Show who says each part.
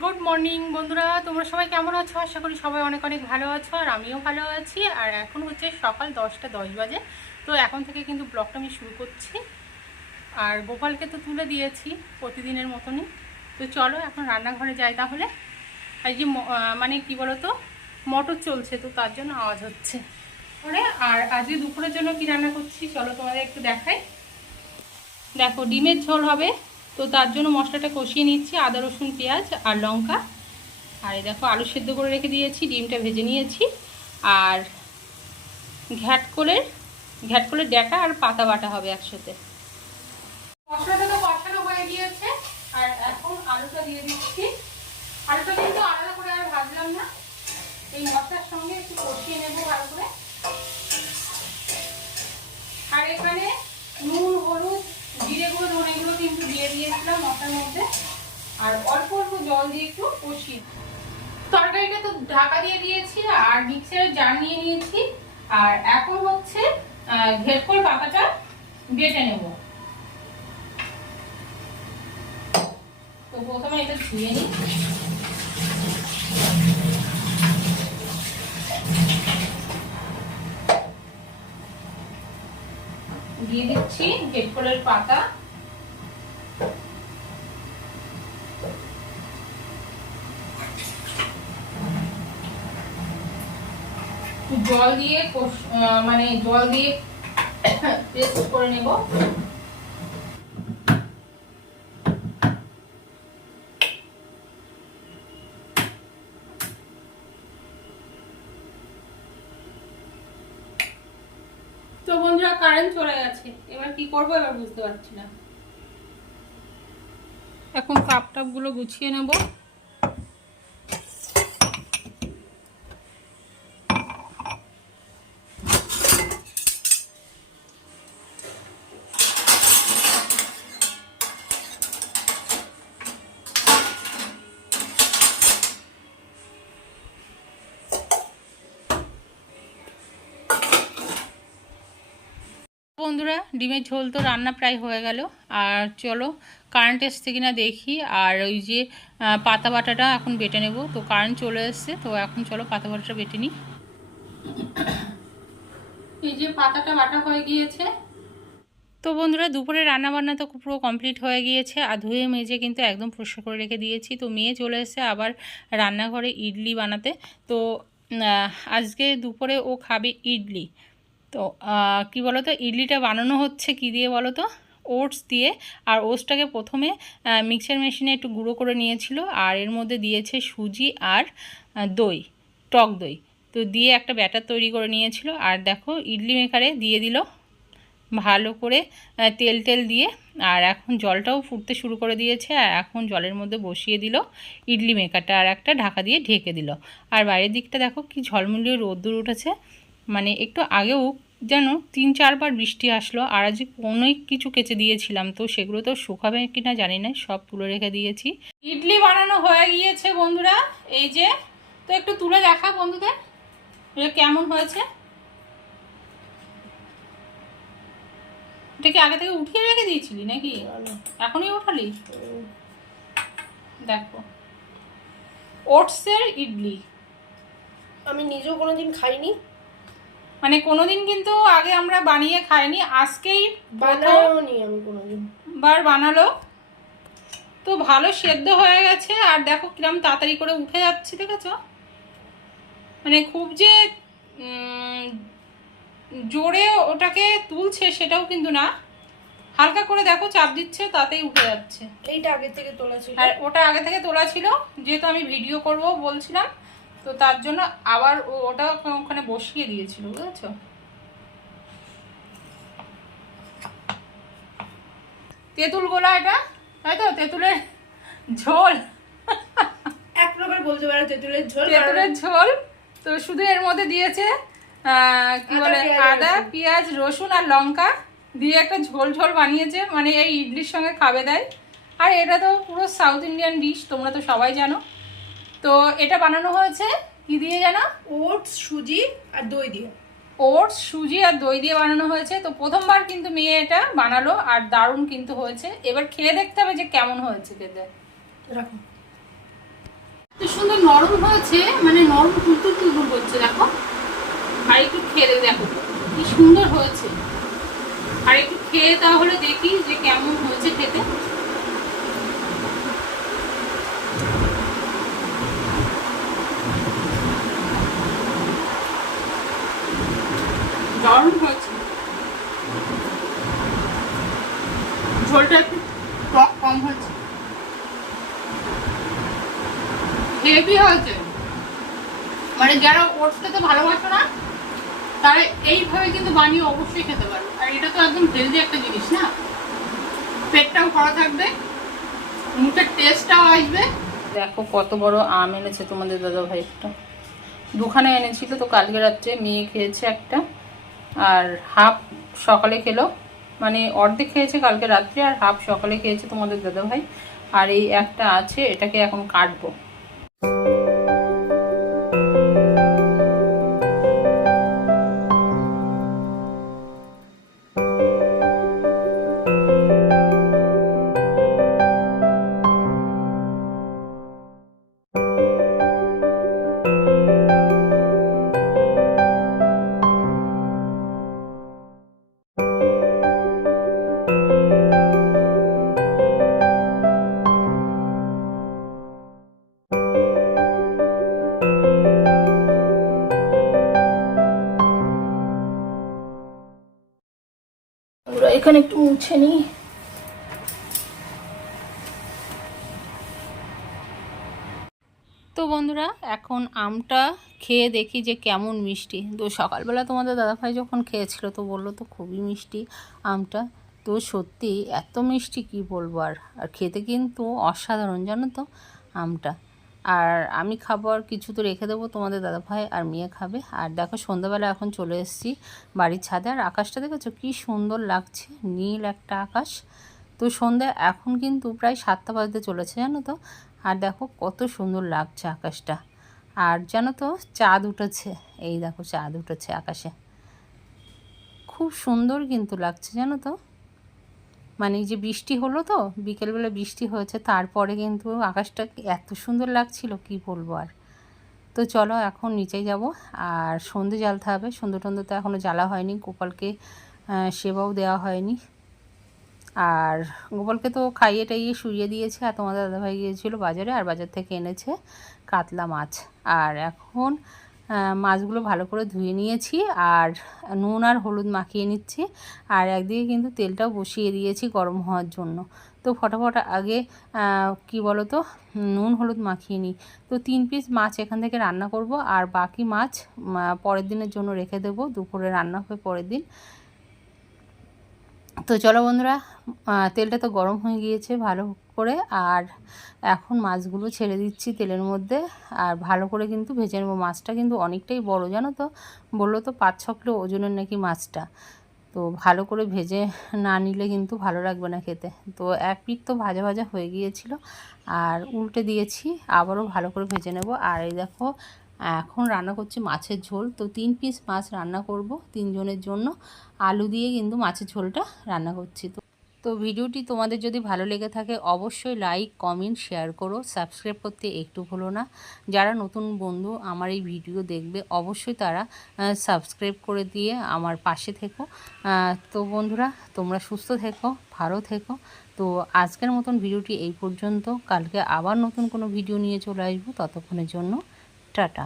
Speaker 1: Good morning বন্ধুরা। তোমরা সবাই কেমন আছো? আশা করি সবাই অনেক অনেক ভালো আছো, আর আমিও ভালো আছি। আর এখন হচ্ছে সকাল দশটা দশ বাজে। তো এখন থেকে কিন্তু ব্লগটা আমি শুরু করছি। আর গোপালকে তো তুলে দিয়েছি প্রতিদিনের মতনই। তো চলো এখন রান্নাঘরে যাই তাহলে। আর যে মানে কি বলো তো মটর চলছে তো, তার জন্য আওয়াজ হচ্ছে। আর আজকে দুপুরের জন্য কি রান্না করছি? চলো তোমাদের একটু দেখাই। দেখো, ডিমের ঝোল হবে। তো তার জন্য মশলাটা কষিয়ে নিচ্ছি, আদা, রসুন, পেঁয়াজ আর লঙ্কা। আর এই দেখো আলু সেদ্ধ করে রেখে দিয়েছি, ডিমটা ভেজে নিয়েছি। আর ঘ্যাটকোলের ঘ্যাটকোলের ডেটা আর পাতা বাটা হবে একসাথে। মশলাটা তো কষানো হয়ে গিয়েছে, আর এখন আলুটা দিয়ে দিচ্ছি। আলুটা কিন্তু আলাদা করে আর ভাজলাম না। এই মশলার সঙ্গে একটু কষিয়ে নেব ভালো করে আর এখানে নুন হলুদ জিরে গুঁড়ো ধনে গুঁড়ো কিন্তু দিয়ে দিয়েছিলাম মশলার মধ্যে। আর অল্প অল্প জল দিয়ে একটু কষিয়ে তরকারিটা তো ঢাকা দিয়ে দিয়েছি, আর মিক্সারে জার নিয়ে নিয়েছি। আর এখন হচ্ছে ঘেরকোল পাতাটা বেটে নেব। তো প্রথমে এটা ধুয়ে নিই। দিয়ে দিচ্ছি ঘেরকোলের পাতা। জল দিয়ে মানে জল দিয়ে পেস্ট করে নেব। কারেন্ট চলে গেছে। এবার কি করব এবার বুঝতে পারছি না। এখন কাপ টাপগুলো গুছিয়ে নেব। বন্ধুরা, ডিমের ঝোল তো রান্না প্রায় হয়ে গেল। আর চলো কারেন্ট এসছে কিনা দেখি। আর ওই যে পাতা বাটাটা এখন বেটে নেব। তো কারেন্ট চলে এসছে, তো এখন চলো পাতা বাটাটা বেটে নিই। এই যে পাতাটা বাটা হয়ে গিয়েছে। তো বন্ধুরা, দুপুরে রান্না বান্না তো পুরো কমপ্লিট হয়ে গিয়েছে। আর ধুয়ে মেজে কিন্তু একদম পরিষ্কার করে রেখে দিয়েছি। তো মেয়ে চলে এসেছে আবার রান্নাঘরে ইডলি বানাতে। তো আজকে দুপুরে ও খাবে ইডলি। তো কি বলো তো ইডলিটা বানানো হচ্ছে কি দিয়ে বলো তো ওটস দিয়ে। আর ওটসটাকে প্রথমে মিক্সার মেশিনে একটু গুঁড়ো করে নিয়েছিল। আর এর মধ্যে দিয়েছে সুজি আর দই, টক দই। তো দিয়ে একটা ব্যাটার তৈরি করে নিয়েছিল। আর দেখো, ইডলি মেকারে দিয়ে দিল ভালো করে তেল টেল দিয়ে। আর এখন জলটাও ফুটতে শুরু করে দিয়েছে। আর এখন জলের মধ্যে বসিয়ে দিল ইডলি মেকারটা। আর একটা ঢাকা দিয়ে ঢেকে দিল। আর বাইরের দিকটা দেখো, কি ঝলমলিয়ে রোদ্দুর উঠেছে। মানে একটু আগেও যেন তিন চারবার বৃষ্টি আসলো আর আজ অনেক কিছু কেচে দিয়েছিলাম তো সেগুলো তো শুকাবে কিনা জানি না সব তুলে রেখে দিয়েছি। ইডলি বানানো হয়ে গিয়েছে বন্ধুরা এই যে তো একটু তুলে দেখা বন্ধুদের কেমন হয়েছে? এটা কি আগে থেকে উঠিয়ে রেখে দিয়েছিলি নাকি? এখনই উঠালি? দেখো। ওটসের ইডলি।
Speaker 2: আমি নিজেও কোনোদিন খাইনি।
Speaker 1: মানে কোনোদিন কিন্তু আগে আমরা বানিয়ে খাইনি আজকেই
Speaker 2: বানাওনি আমি কোনোদিন।
Speaker 1: বার বানালো। তো ভালো সেদ্ধ হয়ে গেছে আর দেখো কিরম তাড়াতাড়ি করে উঠে যাচ্ছে দেখেছ? মানে খুব যে জোরে ওটাকে তুলছে সেটাও কিন্তু না। হালকা করে দেখো চাপ দিচ্ছে তাতেই উঠে যাচ্ছে।
Speaker 2: এইটা আগে থেকে তোলা ছিল?
Speaker 1: আর ওটা আগে থেকে তোলা ছিল যেহেতু আমি ভিডিও করব বলছিলাম। তো তার জন্য আবার ওটা ওখানে বসিয়ে দিয়েছিল বুঝেছ? তেঁতুল গোলা এটা? তাই তো? তেঁতুলের ঝোল।
Speaker 2: এক প্রকার বলতে পারো তেঁতুলের ঝোল
Speaker 1: তেঁতুলের ঝোল। তো শুধু এর মধ্যে দিয়েছে আহ, কি বলে? আদা পেঁয়াজ রসুন আর লঙ্কা দিয়ে একটা ঝোল ঝোল বানিয়েছে। মানে এই ইডলির সঙ্গে খাবে দেয় আর এটা তো পুরো সাউথ ইন্ডিয়ান ডিশ তোমরা তো সবাই জানো। তো এটা বানানো হয়েছে কি দিয়ে যেন
Speaker 2: ওটস সুজি আর দই দিয়ে।
Speaker 1: ওটস সুজি আর দই দিয়ে বানানো হয়েছে। তো প্রথমবার কিন্তু মেয়ে এটা বানালো আর দারুণ কিন্তু হয়েছে। এবার খেয়ে দেখতে হবে যে কেমন হয়েছে খেতে।
Speaker 2: রাখো।
Speaker 1: সুন্দর নরম হয়েছে মানে নরম তুলতুল তুলতুল করছে দেখো। আর একটু খেয়ে দেখো কি সুন্দর হয়েছে। আর একটু খেয়ে তাহলে দেখি যে কেমন হয়েছে খেতে। দারুণ হয়েছে। ঝোলটা একটু টক কম হয়েছে। হেভি হয়েছে। মানে যারা ওটস খেতে ভালোবাসো না, তারা এইভাবে কিন্তু বানিয়ে অবশ্যই খেতে পারো আর এটা তো একদম হেলদি একটা জিনিস না? পেটটাও ভরা থাকবে, মুখের টেস্টটাও আসবে। দেখো কত বড় আম এনেছে তোমাদের দাদা ভাই একটা। দুখানে এনেছিল তো কালকে রাত্রে মেয়ে খেয়েছে একটা। আর হাফ সকালে খেলো। মানে অর্ধেক খেয়েছে কালকে রাত্রে আর হাফ সকালে খেয়েছে তোমাদের দাদা ভাই আর এই একটা আছে, এটাকে এখন কাটবো।
Speaker 2: এখানে একটু মুছে নিই।
Speaker 1: তো বন্ধুরা, এখন আমটা খেয়ে দেখি যে কেমন মিষ্টি। তো সকালবেলা তোমাদের দাদাভাই যখন খেয়েছিল তো বলল তো খুবই মিষ্টি আমটা। তো সত্যি এত মিষ্টি কি বলব আর? আর খেতে কিন্তু অসাধারণ, জানো তো, আমটা। আর আমি খাব আর কিছু তো রেখে দেবো তোমাদের দাদাভাই আর মেয়ে খাবে। আর দেখো সন্ধ্যাবেলা এখন চলে এসেছি বাড়ির ছাদে। আর আকাশটা দেখেছ? কি সুন্দর লাগছে, নীল একটা আকাশ। তো সন্ধ্যা এখন কিন্তু প্রায় সাতটা বাজতে চলেছে, জানো তো? আর দেখো কত সুন্দর লাগছে আকাশটা। আর জানো তো, চাঁদ উঠেছে। এই দেখো চাঁদ উঠেছে আকাশে। খুব সুন্দর কিন্তু লাগছে, জানো তো? মানে যে বৃষ্টি হলো তো, বিকেলবেলা বৃষ্টি হয়েছে, তারপরে কিন্তু আকাশটা এত সুন্দর লাগছিল, কি বলব আর। তো চলো এখন নিচে যাব, আর সন্ধে জ্বালতে হবে, সন্ধে টন্ধে তো এখনও জ্বালা হয়নি, গোপালকে সেবাও দেওয়া হয়নি। আর গোপালকে তো খাইয়ে টাইয়ে শুইয়ে দিয়েছে, আর তোমাদের দাদাভাই গিয়েছিল বাজারে, আর বাজার থেকে এনেছে কাতলা মাছ। আর এখন মাছগুলো ভালো করে ধুয়ে নিয়েছি আর নুন আর হলুদ মাখিয়ে নিচ্ছি। আর একদিকে কিন্তু তেলটাও বসিয়ে দিয়েছি গরম হওয়ার জন্য। তো ফটাফট আগে কি বলো তো নুন হলুদ মাখিয়ে নিই। তো তিন পিস মাছ এখান থেকে রান্না করব আর বাকি মাছ পরের দিনের জন্য রেখে দেবো। দুপুরে রান্না হয়ে পরের দিন। তো চলো বন্ধুরা তেলটা তো গরম হয়ে গিয়েছে ভালো করে, আর এখন মাছগুলো ছেড়ে দিচ্ছি তেলের মধ্যে। আর ভালো করে কিন্তু ভেজে নেব। মাছটা কিন্তু অনেকটাই বড়, জানো তো? বলল তো পাঁচ ছ কিলো ওজনের নাকি মাছটা। তো ভালো করে ভেজে না নিলে কিন্তু ভালো লাগবে না খেতে। তো এক পিঠ তো ভাজা ভাজা হয়ে গিয়েছিল। আর উল্টে দিয়েছি, আবারও ভালো করে ভেজে নেব। আর এই দেখো এখন রান্না করছি মাছের ঝোল। তো তিন পিস মাছ রান্না করব তিনজনের জন্য। আলু দিয়ে কিন্তু মাছের ঝোলটা রান্না করছি। তো তো ভিডিওটি তোমাদের যদি ভালো লেগে থাকে অবশ্যই লাইক কমেন্ট শেয়ার করো। সাবস্ক্রাইব করতে একটু ভুলো না। যারা নতুন বন্ধু আমার এই ভিডিও দেখবে অবশ্যই তারা সাবস্ক্রাইব করে দিয়ে আমার পাশে থেকো। তো বন্ধুরা তোমরা সুস্থ থেকো, ভালো থেকো। তো আজকের মতন ভিডিওটি এই পর্যন্ত। কালকে আবার নতুন কোনো ভিডিও নিয়ে চলে আসব ততক্ষণের জন্য। টাটা।